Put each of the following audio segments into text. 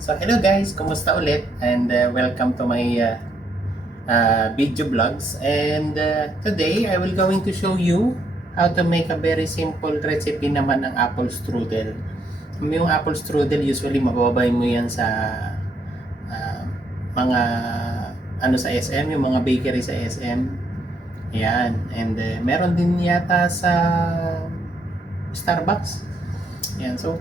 So hello guys, kumusta ulit? And welcome to my video vlogs. And today I will going to show you how to make a very simple recipe naman ng apple strudel. Yung apple strudel usually mababay mo yan sa mga ano sa SM, yung mga bakery sa SM. Yan. And meron din yata sa Starbucks. Yan. So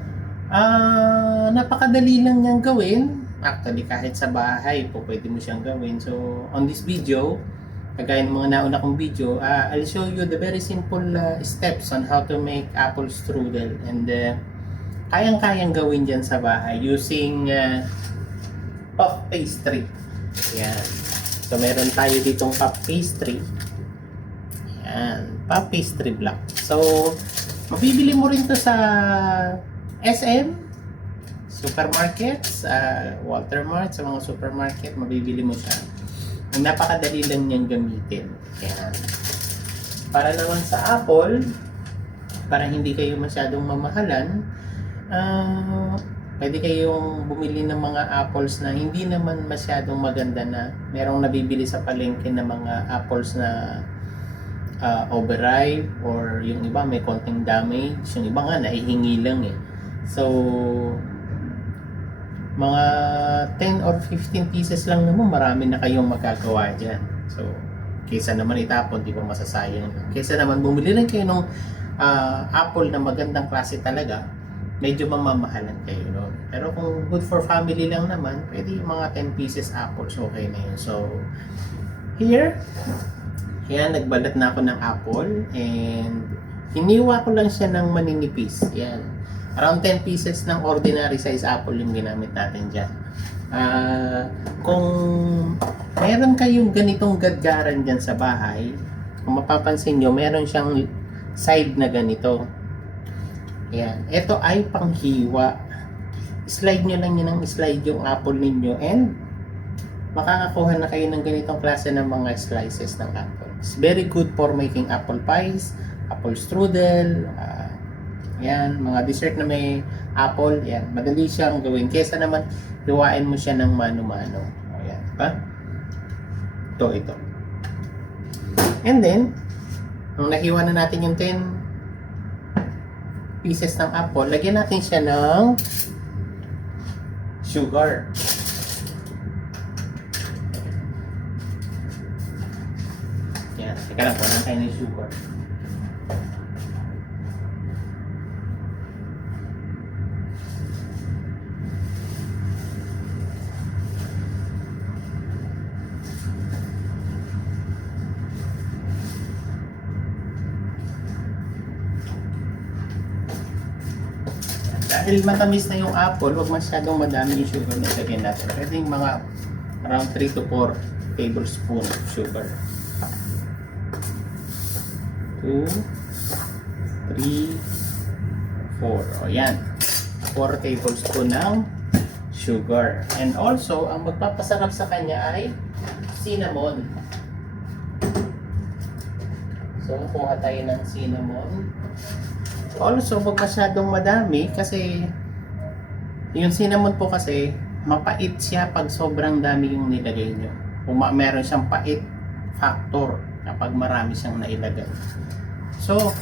napakadali lang niyang gawin. Actually, kahit sa bahay po, pwede mo siyang gawin. So, on this video, kagaya ng mga nauna kong video, I'll show you the very simple steps on how to make apple strudel. And kayang-kayang gawin dyan sa bahay using puff pastry. Yan. So, meron tayo ditong puff pastry. Yan. Puff pastry block. So, mabibili mo rin to sa SM, supermarkets, Walmart, sa mga supermarket, mabibili mo siya. Napakadali lang niyang gamitin. Yan. Para naman sa apple, para hindi kayo masyadong mamahalan, pwede kayong bumili ng mga apples na hindi naman masyadong maganda na merong nabibili sa palengke na mga apples na overripe or yung iba may konting damage, yung iba nga naihingi lang eh. So, mga 10 or 15 pieces lang naman, marami na kayong magagawa dyan. So, kaysa naman itapon, di ba masasayang lang. Kaysa naman bumili lang kayo ng apple na magandang klase talaga, medyo mamamahalan kayo. No? Pero kung good for family lang naman, pwede yung mga 10 pieces apples, okay na yun. So, here, yan, nagbalat na ako ng apple and hiniwa ko lang siya ng maninipis. Yan. Around 10 pieces ng ordinary size apple yung ginamit natin dyan. Kung meron kayong ganitong gadgaran dyan sa bahay, kung mapapansin nyo, meron siyang side na ganito. Yan. Ito ay panghiwa. Slide nyo lang yun ng slide yung apple ninyo and makakakuha na kayo ng ganitong klase ng mga slices ng apple. It's very good for making apple pies, apple strudel, yan, mga dessert na may apple, yan, madali siyang gawin. Kesa naman, hiwain mo siya ng mano-mano. Ayan, diba? Ito. And then, nung nahiwa na natin yung 10 pieces ng apple, lagyan natin siya ng sugar. Yan, teka lang po, tayo ng sugar. Dahil matamis na yung apple, huwag masyadong madami yung sugar na ilagay natin. Pwede yung mga around 3 to 4 tablespoon of sugar. 2, 3, 4. O yan. 4 tablespoon ng sugar. And also, ang magpapasarap sa kanya ay cinnamon. So, kuha tayo ng cinnamon. Also, huwag masyadong madami kasi yung cinnamon po kasi mapait siya pag sobrang dami yung nilagay nyo. Kung meron siyang pait factor kapag marami siyang nailagay. So,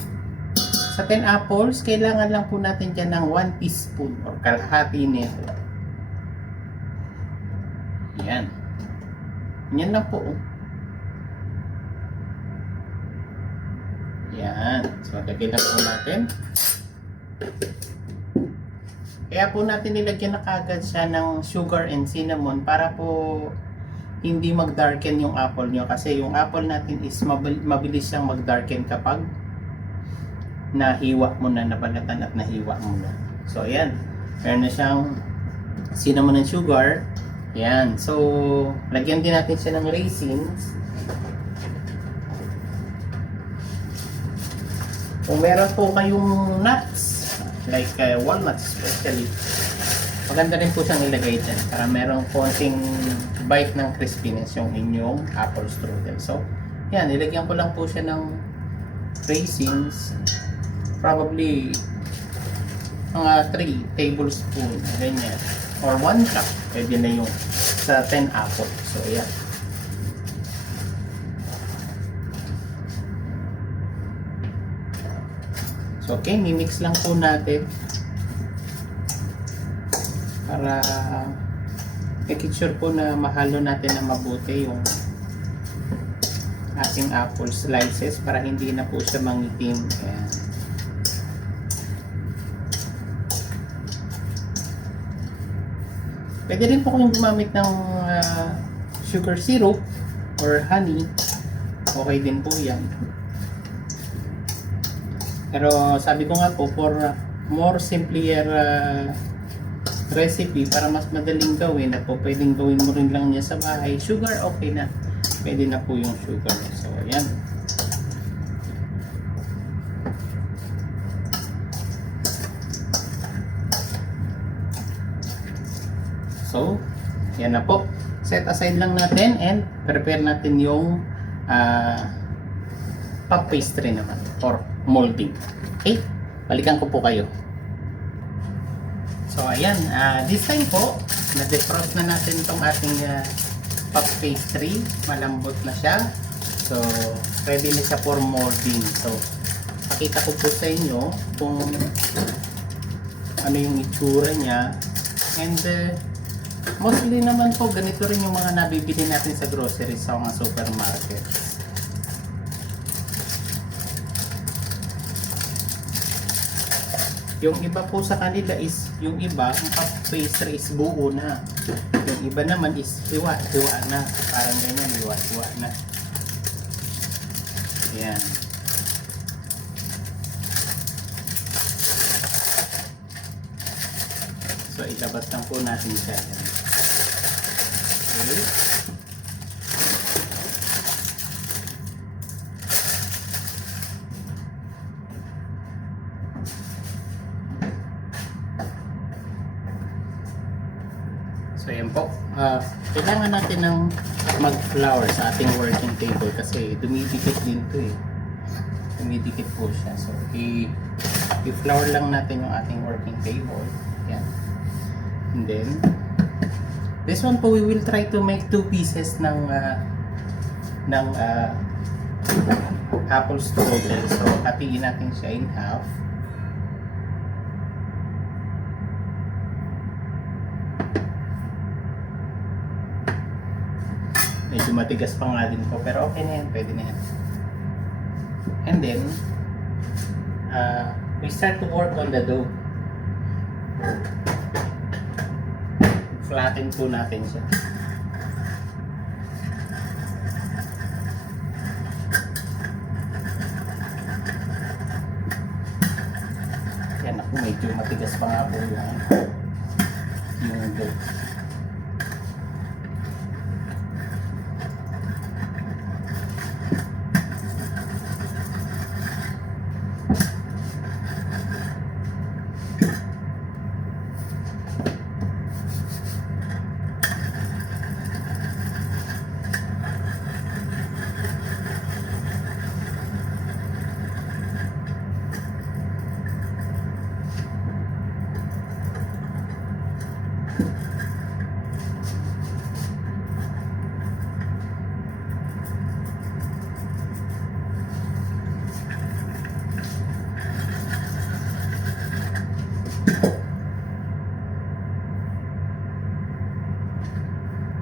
sa 10 apples, kailangan lang po natin dyan ng 1 teaspoon or kalahati nito. Yan. Yan lang po. Yan. So, lagyan lang po natin. Kaya po natin nilagyan na kagad siya ng sugar and cinnamon para po hindi mag-darken yung apple nyo. Kasi yung apple natin is mabilis siyang mag-darken kapag nahiwa mo na, nabalatan at nahiwa mo na. So, ayan. Meron na siyang cinnamon and sugar. Ayan. So, lagyan din natin siya ng raisins. Kung meron po kayong nuts, like walnuts especially, maganda rin po siyang ilagay dyan para merong konting bite ng crispiness yung inyong apple strudel. So, yan, nilagyan ko lang po siya ng raisins. Probably mga 3 tablespoon, ganyan. Or 1 cup, pwede na yung sa 10 apple. So, ayan. So, okay, mimix lang po natin para make sure po na mahalo natin na mabuti yung ating apple slices para hindi na po siya mangitim. Ayan. Pwede rin po kayong gumamit ng sugar syrup or honey. Okay din po yan. Pero sabi ko nga po, for more simpler recipe, para mas madaling gawin at po pwedeng gawin mo rin lang niya sa bahay, sugar okay na. Pwede na po yung sugar. So, ayan. So, yan na po. Set aside lang natin and prepare natin yung puff pastry naman or molding. Okay? Balikan ko po kayo. So, ayan. This time po, na-defrost na natin itong ating puff pastry. Malambot na siya. So, ready na siya for molding. So, pakita ko po sa inyo kung ano yung itsura niya. And, mostly naman po, ganito rin yung mga nabibili natin sa groceries sa mga supermarkets. Yung iba po sa kanila is, yung iba, yung puff pastry is buo na. Yung iba naman is hiwa-hiwa na. Parang ganyan, hiwa-hiwa na. Ayan. So, ilabas lang po natin siya. Okay. So, yan po. Kailangan natin ng mag-flour sa ating working table kasi dumidikit din to eh. Dumidikit po siya. So, i-flour lang natin yung ating working table. Yan. And then, this one po, we will try to make 2 pieces ng apple strudel. So, hatiin natin siya in half. Medyo matigas pa nga din po, pero okay na yan, pwede na yan. And then, we start to work on the dough. Flatten po natin siya. Yan ako, medyo matigas pa nga po yung dough.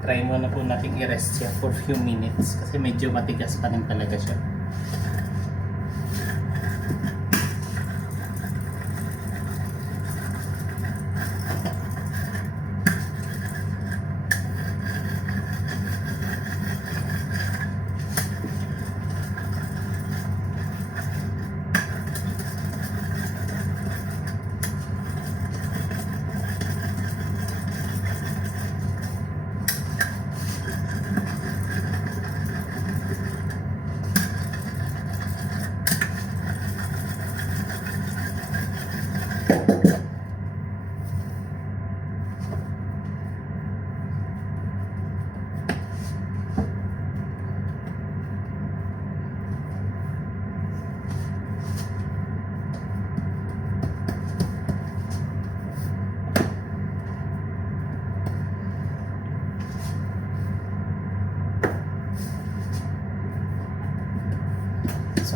Try muna po natin i-rest siya for few minutes kasi medyo matigas pa rin talaga siya.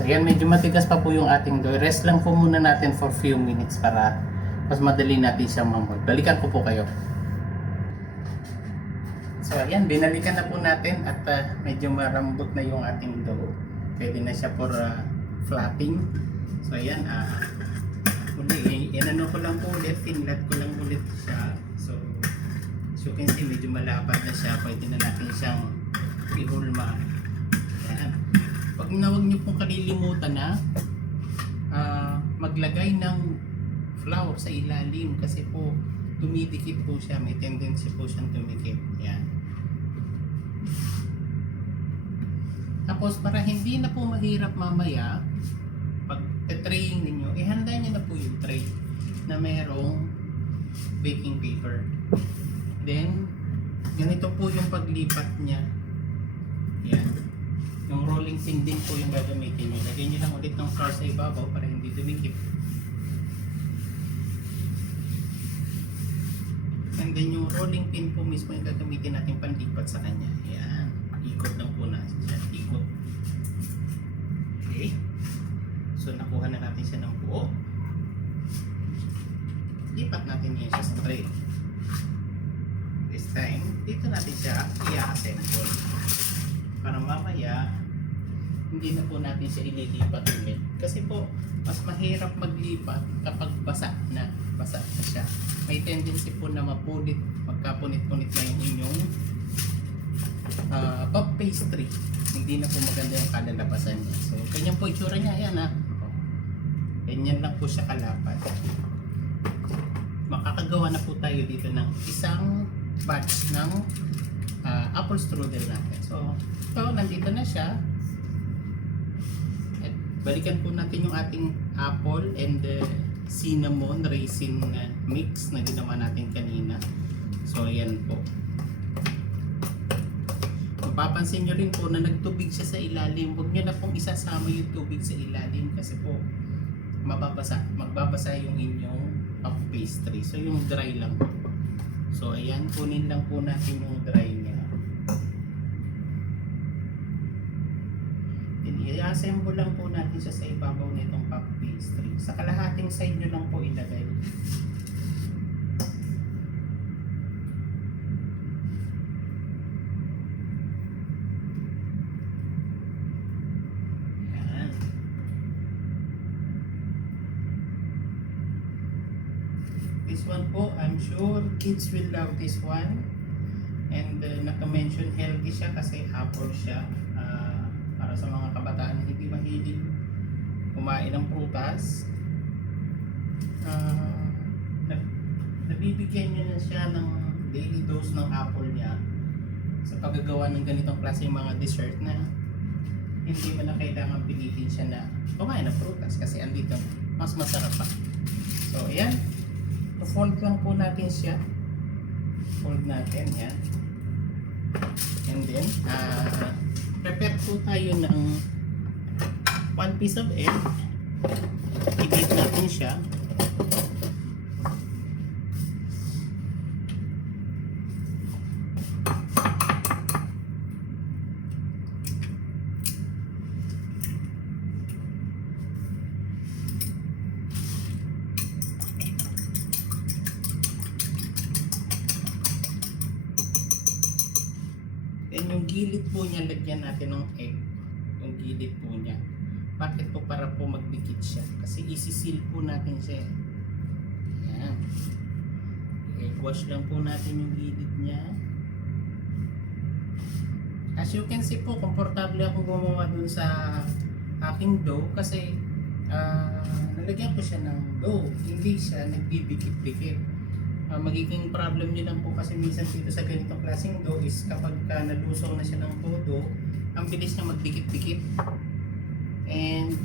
So yan, medyo matigas pa po yung ating dough. Rest lang po muna natin for few minutes para mas madali natin siyang mamold. Balikan ko po kayo. So ayan, binalikan na po natin at medyo marambot na yung ating dough. Pwede na siya for flapping. So ayan, inano ko lang po ulit, finlat ko lang ulit siya. So as you can see, medyo malapad na siya. Pwede na natin siyang ihulma. Ayan. Huwag niyo pong kalilimutan na maglagay ng flour sa ilalim kasi po dumidikit po siya, may tendency po siyang dumikit. Ayan. Tapos para hindi na po mahirap mamaya pag traying ninyo, ihanda niyo na po yung tray na mayroong baking paper. Then ganito po yung paglipat niya. Yan. Yung rolling pin din po yung gagamitin nyo. Lagyan nyo lang ulit ng flour sa ibabaw para hindi dumikit. And then yung rolling pin po mismo yung gagamitin natin panlipat sa kanya. Yan. Ikot lang po natin siya. Ikot. Okay. So nakuha na natin siya ng buo. Lipat natin yun siya sa tray. This time, dito natin siya i-assemble. Para mamaya hindi na po natin siya ililipat ulit. Kasi po, mas mahirap maglipat kapag basa na siya. May tendency po na mapulit, magkapunit-punit na yung inyong puff pastry. Hindi na po maganda yung kalalabasan niya. So, ganyan po itsura niya. Ayan ha. Ganyan lang po siya kalapad. Makakagawa na po tayo dito ng isang batch ng apple strudel natin. So, ito, nandito na siya. At balikan po natin yung ating apple and cinnamon raisin mix na ginawa natin kanina. So, ayan po. Mapapansin nyo rin po na nagtubig siya sa ilalim. Huwag nyo na pong isasama yung tubig sa ilalim kasi po magbabasa yung inyong puff pastry. So, yung dry lang po. So, ayan, kunin lang po natin yung dry niya. I-assemble lang po natin siya sa ibabaw nitong puff pastry. Sa kalahating side nyo lang po ilagay. Ayan. This one po, I'm sure kids will love this one. And not to mention healthy siya kasi apple siya. Para sa mga kabataan na hindi mahilig kumain ng prutas, nabibigyan nyo na siya ng daily dose ng apple niya sa paggagawa ng ganitong klase mga dessert na hindi mo na kailangan pilitin siya na kumain ng prutas kasi andito mas masarap pa. So ayan, fold lang po natin siya, fold natin yan, and then prepare po tayo ng 1 piece of egg. I-beat natin siya. Then yung gilid po niya, lagyan natin ng egg. Yung gilid po niya. Bakit po? Para po magdikit siya. Kasi isi-seal po natin siya. Ayan. Egg wash lang po natin yung gilid niya. As you can see po, komportable akong gumawa dun sa aking dough kasi nalagyan ko siya ng dough. Hindi siya nagbibikit-bikit. Magiging problem nyo lang po kasi minsan dito sa ganitong klaseng dough is kapag nalusaw na siya ng todo, ang bilis niya magdikit-dikit. And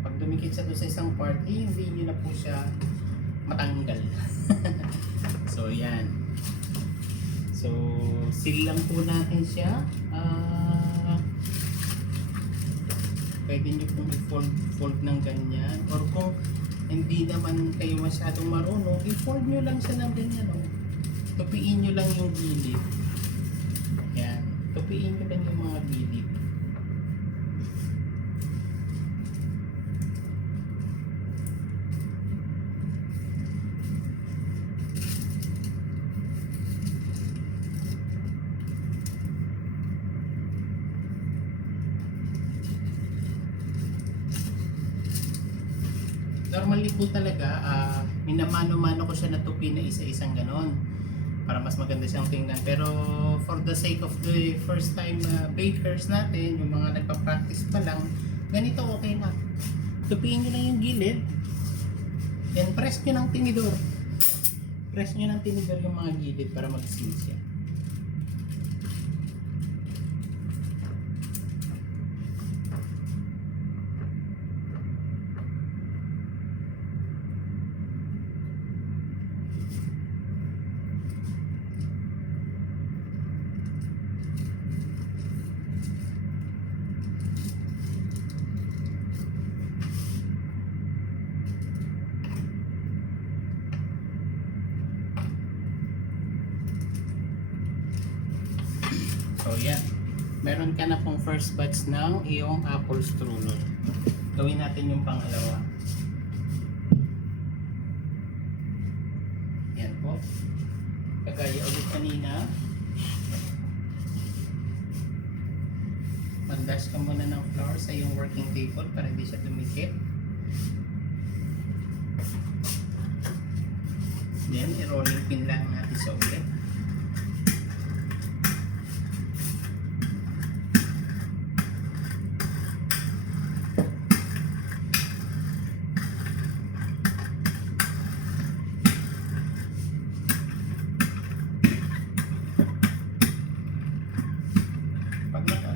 pag dumikit siya doon sa isang part, hindi nyo na po siya matanggal. So yan. So seal lang po natin siya. Pwede nyo pong i-fold ng ganyan, or kung hindi naman kayo masyadong marunong, i-fold nyo lang siya ng ganyan. Tupiin nyo lang yung gilid. Yan. Tupiin nyo lang yung mga gilid. normally po talaga, minamano-mano ko siya na tupi na isa-isang ganon para mas maganda siyang tingnan. Pero for the sake of the first time bakers natin, yung mga nagpa-practice pa lang, ganito okay na. Tupiin nyo lang yung gilid, then press nyo ng tinidor. Press nyo ng tinidor yung mga gilid para mag-seal siya. So yan, meron ka na pong first batch ng iyong apple strudel. Gawin natin yung pangalawa. Yan po. Kagaya ulit kanina. Mag-dash ka muna ng flour sa iyong working table para hindi siya dumikit. Then, i-rolling pin lang natin siya ulit.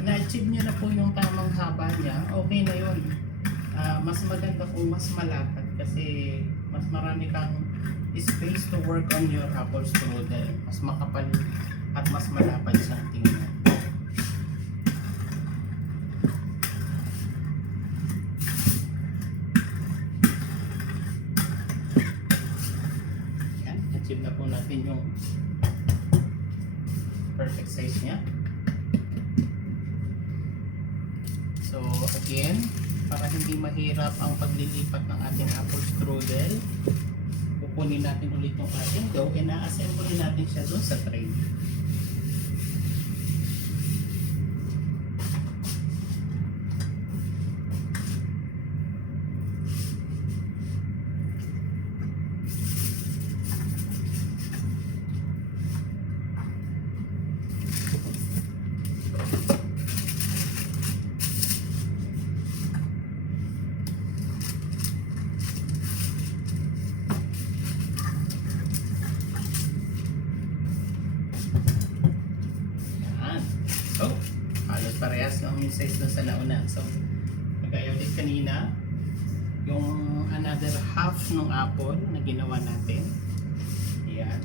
Na-achieve nyo na po yung tamang haba niya, okay na yun. Mas maganda kung mas malapad kasi mas marami kang space to work on your apple strudel. Mas makapal at mas malapad siyang tingnan. Yan, achieve na po natin yung perfect size niya. So again, para hindi mahirap ang paglilipat ng ating apple strudel, kukunin natin ulit yung ating dough and na-assemble natin siya doon sa tray. So, halos parehas lang yung size na sa nauna. So, kagaya ulit kanina, yung another half ng apple na ginawa natin. Ayan.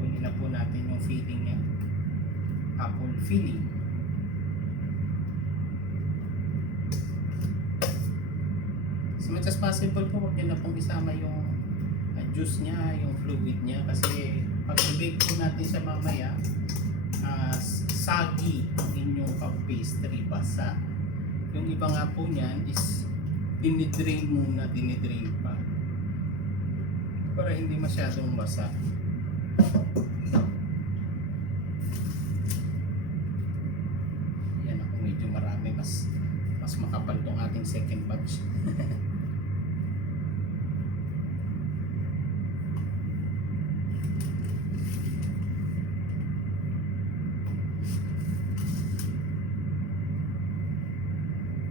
Kunin na po natin yung filling niya. Apple filling. As much as possible po, huwag nyo na pong isama yung juice niya, yung fluid niya. Kasi pag i-bake po natin siya mamaya, sagi ang inyong pastry, basa. Yung iba nga po niyan is dinidrain muna, dinidrain pa para hindi masyadong basa. Yan ako, medyo marami, mas makapal tong ating second batch.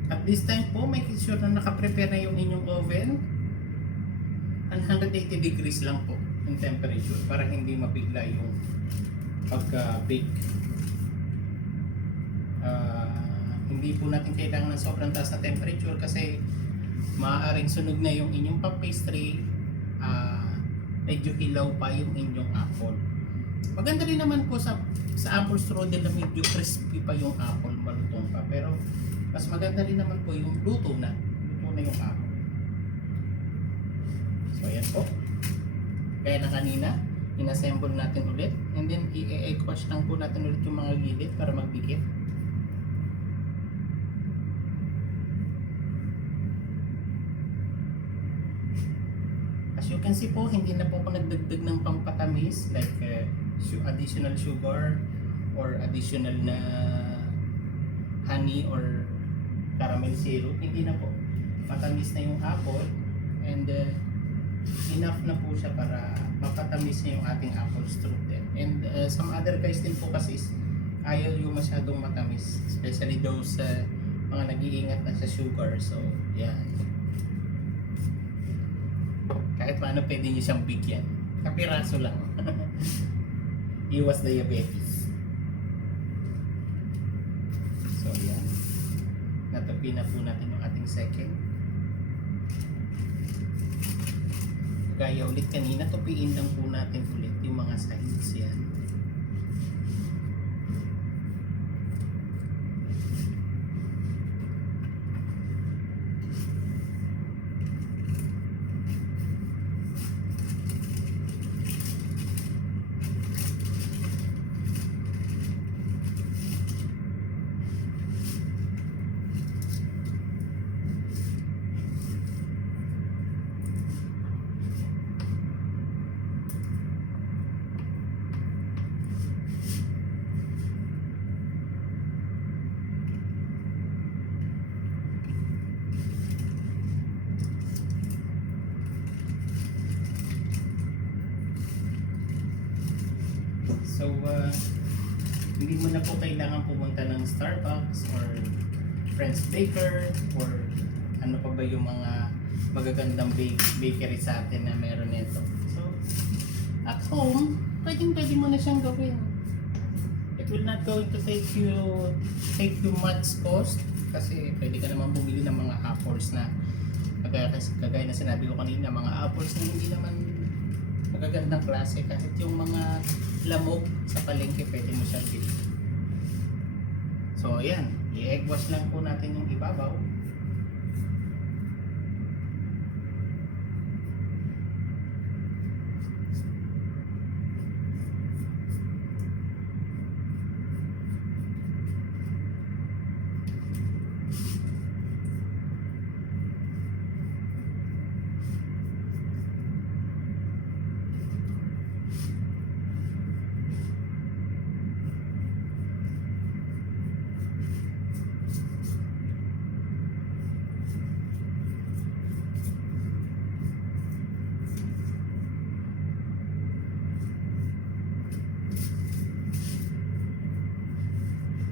At this time po, make sure na nakaprepare na yung inyong oven. 180 degrees lang po yung temperature para hindi mabigla yung pagka-bake. Hindi po natin kailangan ng sobrang taas na temperature kasi maaaring sunog na yung inyong pastry. Medyo hilaw pa yung inyong apple. Maganda rin naman po sa apple strudel na medyo crispy pa yung apple, malutong pa. Pero mas maganda rin naman po yung luto na yung apple. So ayan po. Kaya na kanina, inassemble natin ulit. And then i-egg wash lang po natin ulit yung mga gilid para magdikit. As you can see po, hindi na po ako nagdagdag ng pampatamis like additional sugar or additional na honey or caramel syrup. Hindi na po. Matamis na yung apple. and enough na po siya para mapatamis niya yung ating apple strudel. And some other guys din po kasi is ayaw yung masyadong matamis, especially those mga nag-iingat na sa sugar. So yan, kahit paano pwede niyo siyang bigyan, kapiraso lang. Iwas diabetes. So yan, natapi na po natin yung ating second. Gaya ulit kanina, tupiin lang po natin ulit yung mga sides yan. So, hindi mo na po kailangan pumunta ng Starbucks or French Baker or ano pa ba yung mga magagandang bakery sa atin na meron nito. So, at home, pwede mo na siyang gawin. It will not going to take you much cost kasi pwede ka naman bumili ng mga apples na kagaya na sinabi ko kanina, mga apples na hindi naman magagandang klase, kahit yung mga lamok sa palengke pwede mo siyang bili. So ayan, i-egg wash lang po natin yung ibabaw.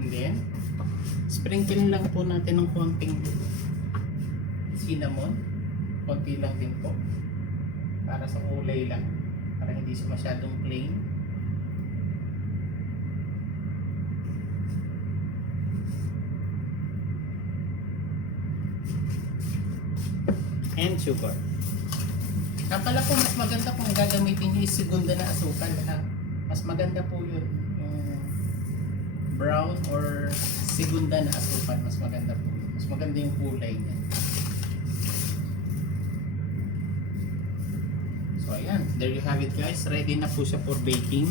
Then, sprinkle lang po natin ng konting cinnamon. Konti lang din po. Para sa kulay lang. Para hindi siya masyadong plain. And sugar. Pala po, mas maganda kung gagamitin nyo is segunda na asukal. Ha? Mas maganda po yun. Brown or segunda na asukal, mas maganda po. Mas maganda yung kulay niya. So ayan, there you have it guys. Ready na po siya for baking.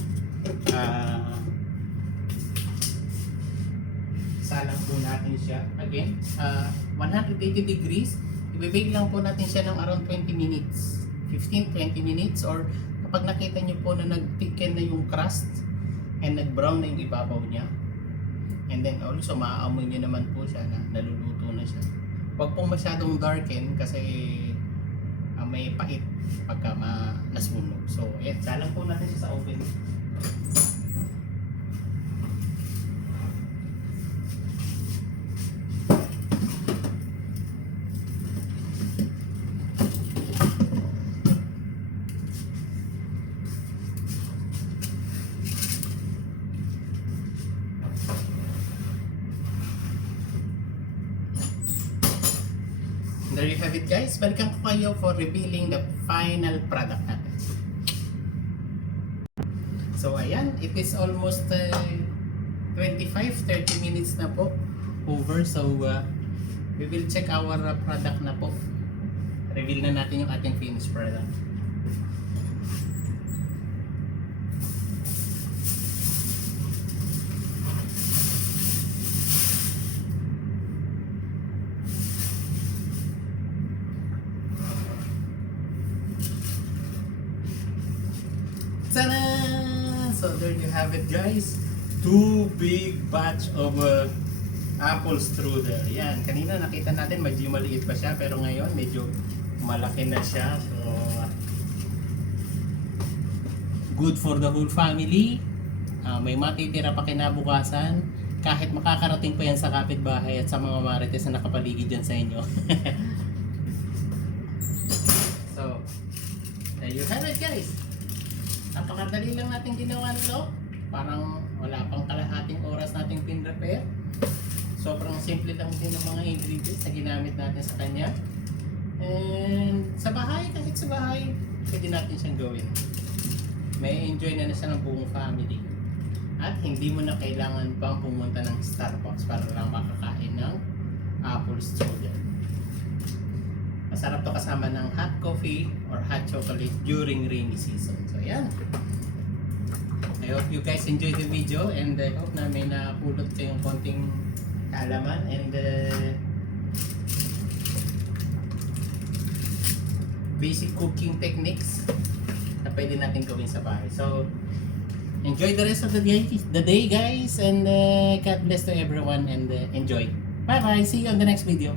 Salang po natin siya. Again, 180 degrees. I-bake lang po natin siya ng around 20 minutes. 15-20 minutes, or kapag nakita nyo po na nag-thicken na yung crust and nag-brown na yung ibabaw niya. And then also maaamoy nyo naman po siya na naluluto na siya. Huwag pong masyadong darken kasi may pait pagka nasunog. So ayan, salang po natin siya sa oven. There you have it guys. Welcome po kayo for revealing the final product natin. So ayan, it is almost 25-30 minutes na po over. So we will check our product na po. Reveal na natin yung ating finished product. Tada! So there you have it guys. 2 big batch of apple strudel. Yan, kanina nakita natin medyo maliit pa siya, pero ngayon medyo malaki na siya. So, good for the whole family. May matitira pa kinabukasan. Kahit makakarating pa yan sa kapitbahay at sa mga marites na nakapaligid dyan sa inyo. So, there you have it guys. Napakadali lang natin ginawa nito. Parang wala pang kalahating oras nating pin-repair. Sobrang simple lang din ng mga ingredients na ginamit natin sa kanya. And sa bahay, kahit sa bahay, pwede natin siyang gawin. May enjoy na siya ng buong family. At hindi mo na kailangan pang pumunta ng Starbucks para lang makakain ng apple strudel. Masarap to kasama ng hot coffee or hot chocolate during rainy season. So yan. I hope you guys enjoyed the video and I hope na may napulot kayong konting kaalaman and basic cooking techniques na pwede natin gawin sa bahay. So, enjoy the rest of the day guys, and God bless to everyone and enjoy. Bye bye, see you on the next video.